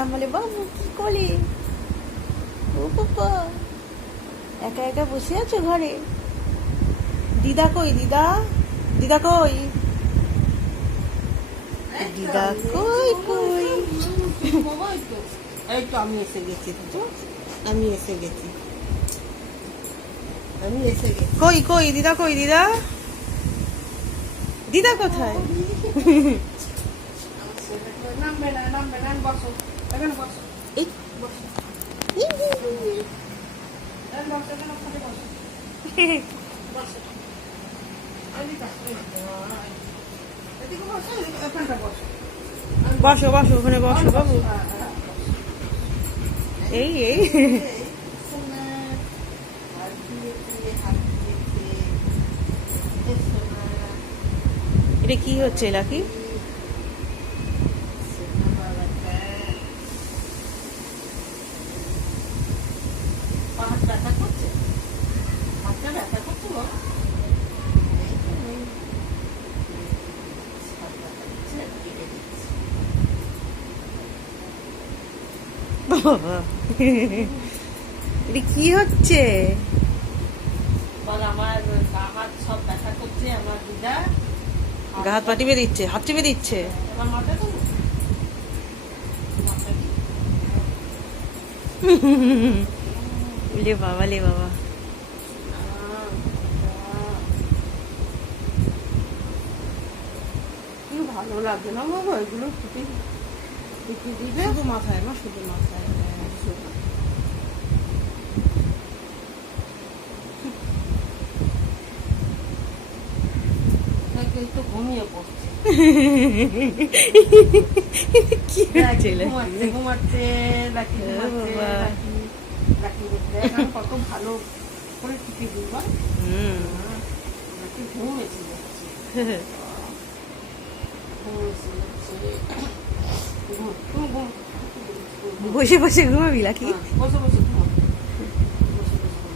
আমি বলে বাবু কি করে, ও বাবা একা একা বসে আছো ঘরে? দিদা কই, দিদা? দিদা কই? দিদা কই কই? এই তো আমি এসে গেছি, তো আমি এসে গেছি, আমি এসে গেছি। কই কই দিদা কই? দিদা, দিদা কোথায়? নামবে না, নামবে না, বসো এখানে, বসো এই বসো, এখানে বসো, এখানে বসো, বসো। এদিকে আসো, এদিকে বসো, এখানটা বসো, বসো বসো ওখানে বসো বাবু। এই এই এটা কি হচ্ছে লাকি? ব্যথা করছে, হাতটা ব্যথা করছে বলো। বাবা এটা কি হচ্ছে? বল আমার গা হাত সব ব্যথা করছে, আমার দিদা গা হাত পা টিপে দিচ্ছে, হাত টিপে দিচ্ছে। এবার মাথা তো লে বাবা, লে বাবা। কি ভালো লাগে না বাবা এগুলো টিপে টিপে দিলে। শুধু মাথায় মা, শুধু মাথায়। তো ঘুমিয়ে পড়ছে, কি হচ্ছে ঘুমাচ্ছে ঘুমাচ্ছে, লাকি ঘুমাচ্ছে, বাবা। লাকি দেখলাম কত ভালো করে টিপে দিই বল। লাকি ঘুমেছে যাচ্ছে, ঘুমেছে যাচ্ছে, ঘুম ঘুম, বসে বসে ঘুমাবি লাকি? বসে বসে ঘুমা, বসে বসে ঘুমা।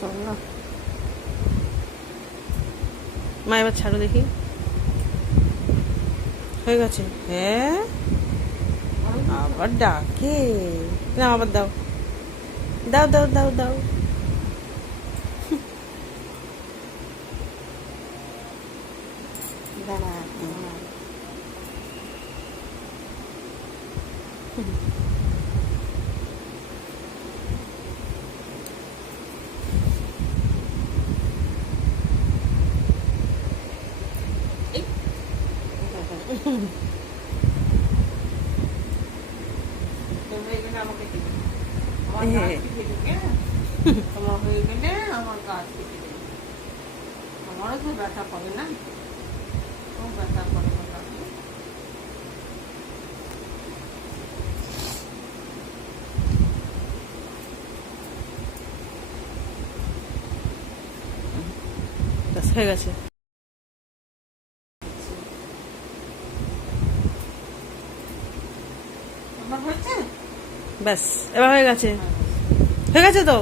সোনা মা এবার ছাড়ো দেখি। হয়ে গেছে? হ্যাঁ আবার ডাকে না, আবার দাও দাও দাও দাও দাও। দাঁড়া, হয়ে গেলে আমাকে দিবে, আমার গাছ কেটে দিবে, তোমার হয়ে গেলে আমার গাছ কেটে দেবে। আমারও তো ব্যথা করে না, ও ব্যথা করে না গাছে। ব্যাস হয়ে গেছে। আমার হয়েছে, ব্যাস এবার হয়ে গেছে, হয়ে গেছে তো।